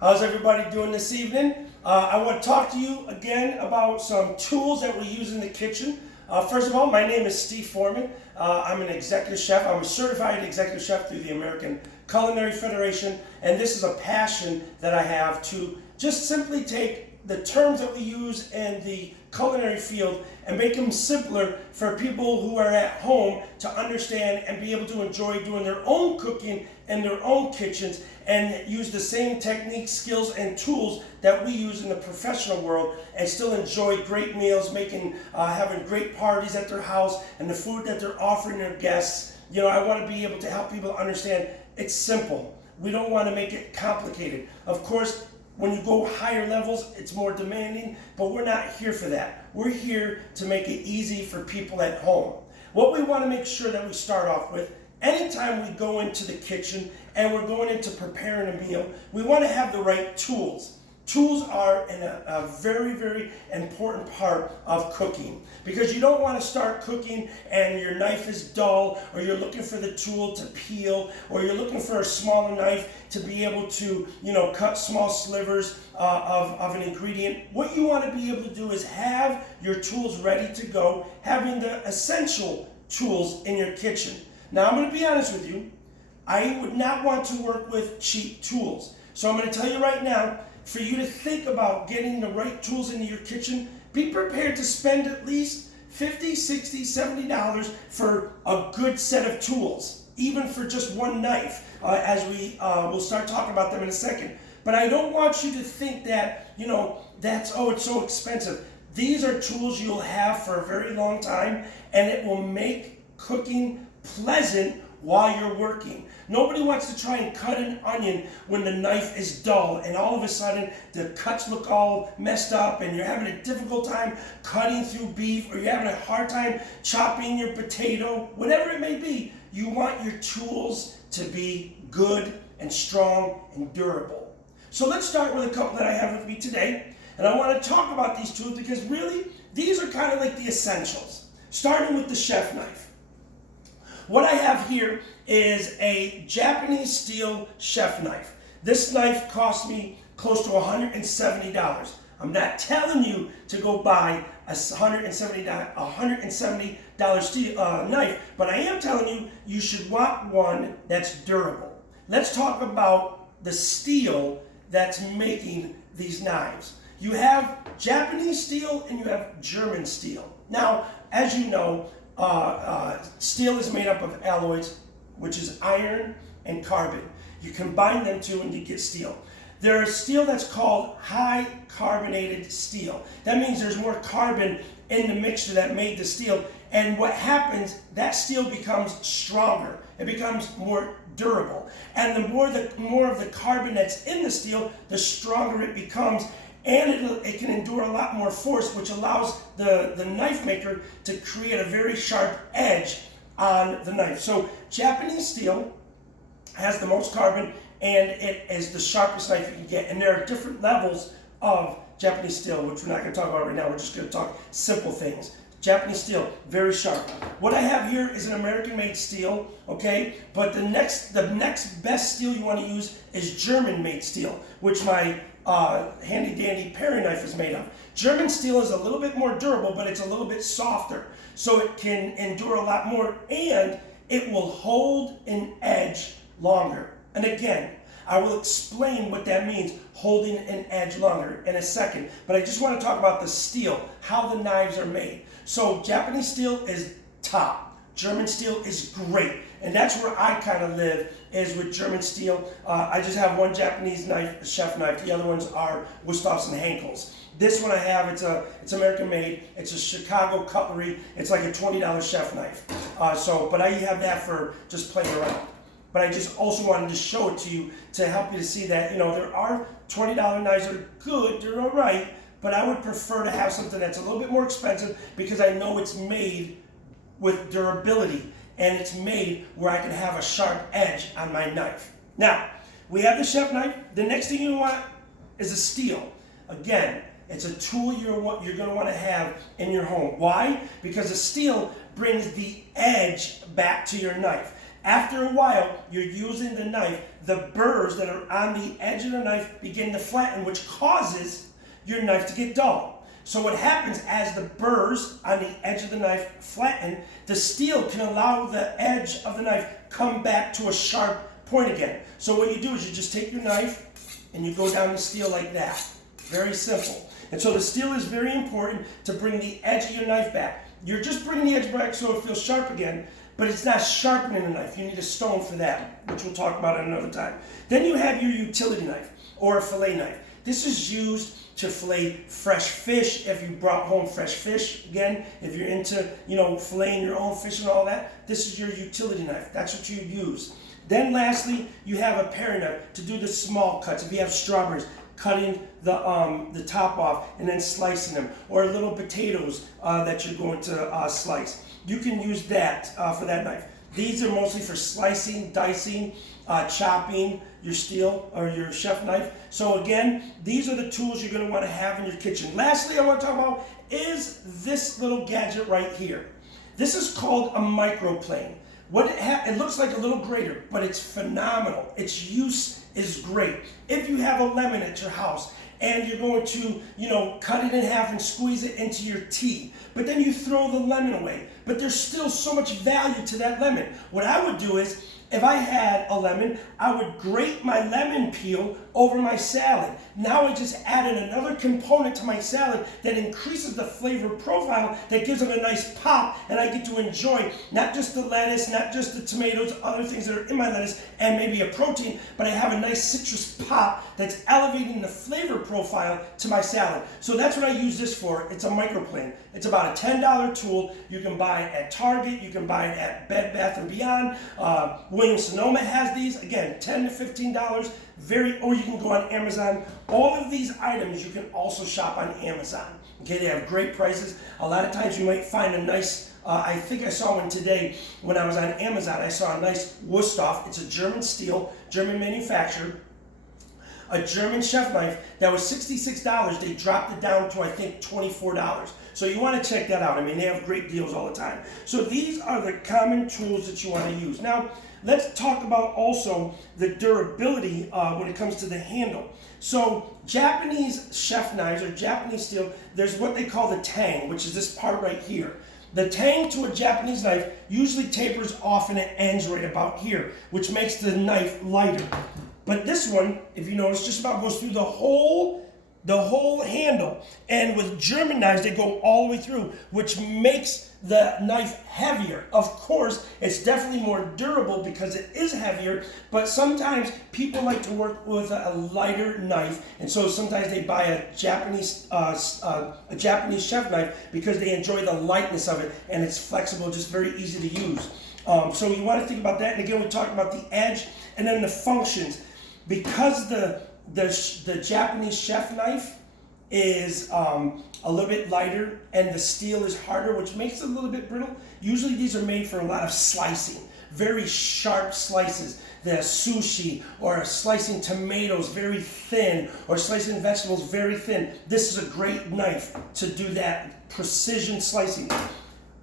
How's everybody doing this evening? I want to talk to you again about some tools that we use in the kitchen. First of all, my name is Steve Foreman. I'm an executive chef. I'm a certified executive chef through the American Culinary Federation, and this is a passion that I have to just simply take the terms that we use in the culinary field and make them simpler for people who are at home to understand and be able to enjoy doing their own cooking in their own kitchens and use the same techniques, skills, and tools that we use in the professional world and still enjoy great meals, having great parties at their house and the food that they're offering their guests. You know, I want to be able to help people understand it's simple. We don't want to make it complicated. Of course, when you go higher levels, it's more demanding, but we're not here for that. We're here to make it easy for people at home. What we want to make sure that we start off with, anytime we go into the kitchen and we're going into preparing a meal, we want to have the right tools. Tools are a very, very important part of cooking, because you don't want to start cooking and your knife is dull, or you're looking for the tool to peel, or you're looking for a smaller knife to be able to, cut small slivers of an ingredient. What you want to be able to do is have your tools ready to go, having the essential tools in your kitchen. Now, I'm going to be honest with you. I would not want to work with cheap tools. So I'm going to tell you right now, for you to think about getting the right tools into your kitchen, be prepared to spend at least $50, $60, $70 for a good set of tools, even for just one knife, as we'll start talking about them in a second. But I don't want you to think that, it's so expensive. These are tools you'll have for a very long time, and it will make cooking pleasant while you're working. Nobody wants to try and cut an onion when the knife is dull and all of a sudden the cuts look all messed up and you're having a difficult time cutting through beef, or you're having a hard time chopping your potato. Whatever it may be, you want your tools to be good and strong and durable. So let's start with a couple that I have with me today. And I want to talk about these tools because really these are kind of like the essentials, starting with the chef knife. What I have here is a Japanese steel chef knife. This knife cost me close to $170. I'm not telling you to go buy a $170 steel knife, but I am telling you you should want one that's durable. Let's talk about the steel that's making these knives. You have Japanese steel and you have German steel. Now, as you know, steel is made up of alloys, which is iron and carbon. You combine them two and you get steel. There's steel that's called high carbonated steel. That means there's more carbon in the mixture that made the steel. And what happens, that steel becomes stronger. It becomes more durable. And the more of the carbon that's in the steel, the stronger it becomes. And it can endure a lot more force, which allows the knife maker to create a very sharp edge on the knife. So Japanese steel has the most carbon, and it is the sharpest knife you can get. And there are different levels of Japanese steel, which we're not going to talk about right now. We're just going to talk simple things. Japanese steel, very sharp. What I have here is an American-made steel, okay? But the next best steel you want to use is German-made steel, which my handy-dandy paring knife is made of. German steel is a little bit more durable, but it's a little bit softer, so it can endure a lot more, and it will hold an edge longer. And again, I will explain what that means, holding an edge longer, in a second. But I just want to talk about the steel, how the knives are made. So Japanese steel is top. German steel is great. And that's where I kind of live, is with German steel. I just have one Japanese knife, a chef knife. The other ones are Wusthoffs and Henckels. This one I have, it's American made. It's a Chicago cutlery. It's like a $20 chef knife. But I have that for just playing around. But I just also wanted to show it to you to help you to see that, there are $20 knives that are good, they're all right, but I would prefer to have something that's a little bit more expensive because I know it's made with durability, and it's made where I can have a sharp edge on my knife. Now, we have the chef knife. The next thing you want is a steel. Again, it's a tool you're going to want to have in your home. Why? Because a steel brings the edge back to your knife. After a while, you're using the knife the burrs that are on the edge of the knife begin to flatten, which causes your knife to get dull. So what happens as the burrs on the edge of the knife flatten, the steel can allow the edge of the knife come back to a sharp point again. So what you do is you just take your knife and you go down the steel like that. Very simple. And so the steel is very important to bring the edge of your knife back. You're just bringing the edge back so it feels sharp again, but it's not sharpening the knife. You need a stone for that, which we'll talk about at another time. Then you have your utility knife or a fillet knife. This is used to fillet fresh fish if you brought home fresh fish. Again, if you're into, filleting your own fish and all that, this is your utility knife. That's what you use. Then lastly, you have a paring knife to do the small cuts. If you have strawberries, cutting the top off and then slicing them, or little potatoes that you're going to slice. You can use that for that knife. These are mostly for slicing, dicing, chopping your steel or your chef knife. So again, these are the tools you're going to want to have in your kitchen. Lastly, I want to talk about is this little gadget right here. This is called a microplane. It looks like a little grater, but it's phenomenal. Its use is great. If you have a lemon at your house and you're going to, cut it in half and squeeze it into your tea, but then you throw the lemon away, but there's still so much value to that lemon. What I would do is, if I had a lemon, I would grate my lemon peel over my salad. Now I just added another component to my salad that increases the flavor profile, that gives it a nice pop, and I get to enjoy not just the lettuce, not just the tomatoes, other things that are in my lettuce, and maybe a protein, but I have a nice citrus pop that's elevating the flavor profile to my salad. So that's what I use this for. It's a microplane. It's about a $10 tool. You can buy it at Target. You can buy it at Bed Bath & Beyond. Williams-Sonoma has these. Again, $10 to $15. Or you can go on Amazon. All of these items you can also shop on Amazon. Okay, they have great prices. A lot of times you might find a nice, I think I saw one today when I was on Amazon. I saw a nice Wusthof. It's a German steel, German manufacturer. A German chef knife that was $66. They dropped it down to, I think, $24. So you want to check that out. I mean, they have great deals all the time. So these are the common tools that you want to use. Now, let's talk about also the durability when it comes to the handle. So Japanese chef knives or Japanese steel, there's what they call the tang, which is this part right here. The tang to a Japanese knife usually tapers off and it ends right about here, which makes the knife lighter. But this one, if you notice, just about goes through the whole handle. And with German knives, they go all the way through, which makes the knife heavier. Of course, it's definitely more durable because it is heavier, but sometimes people like to work with a lighter knife, and so sometimes they buy a Japanese chef knife because they enjoy the lightness of it, and it's flexible, just very easy to use. So you want to think about that. And again, we talked about the edge and then the functions. Because the Japanese chef knife is a little bit lighter and the steel is harder, which makes it a little bit brittle. Usually these are made for a lot of slicing, very sharp slices. The sushi or slicing tomatoes very thin or slicing vegetables very thin. This is a great knife to do that precision slicing.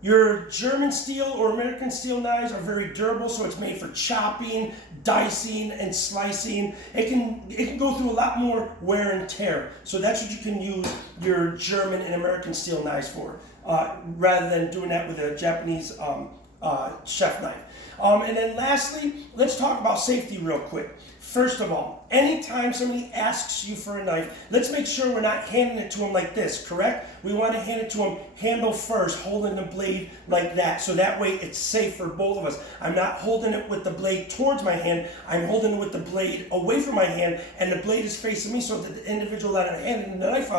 Your German steel or American steel knives are very durable, so it's made for chopping, dicing, and slicing. It can go through a lot more wear and tear. So that's what you can use your German and American steel knives for, rather than doing that with a Japanese chef knife. And then lastly, let's talk about safety real quick. First of all, anytime somebody asks you for a knife, let's make sure we're not handing it to them like this, correct? We want to hand it to them handle first, holding the blade like that, so that way it's safe for both of us. I'm not holding it with the blade towards my hand, I'm holding it with the blade away from my hand, and the blade is facing me so that the individual that I'm handing the knife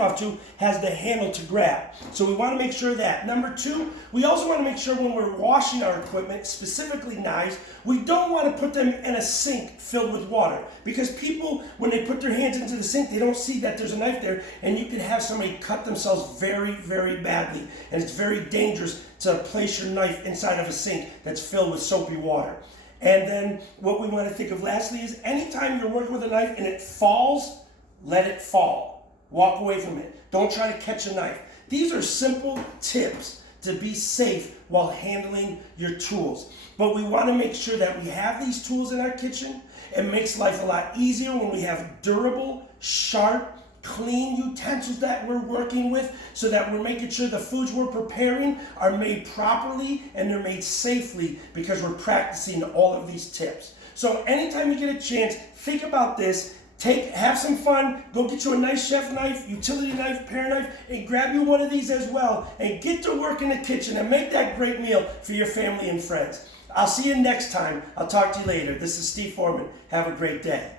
off to has the handle to grab. So we want to make sure that. Number two, we also want to make sure when we're washing our equipment, specifically knives, we don't want to put them in a sink filled with water, because people, when they put their hands into the sink, they don't see that there's a knife there, and you can have somebody cut themselves very, very badly, and it's very dangerous to place your knife inside of a sink that's filled with soapy water. And then what we want to think of lastly is anytime you're working with a knife and it falls, let it fall. Walk away from it. Don't try to catch a knife. These are simple tips to be safe while handling your tools. But we want to make sure that we have these tools in our kitchen It makes life a lot easier when we have durable, sharp, clean utensils that we're working with, so that we're making sure the foods we're preparing are made properly and they're made safely, because we're practicing all of these tips. So anytime you get a chance, think about this. Have some fun, go get you a nice chef knife, utility knife, pair knife, and grab you one of these as well, and get to work in the kitchen and make that great meal for your family and friends. I'll see you next time. I'll talk to you later. This is Steve Foreman. Have a great day.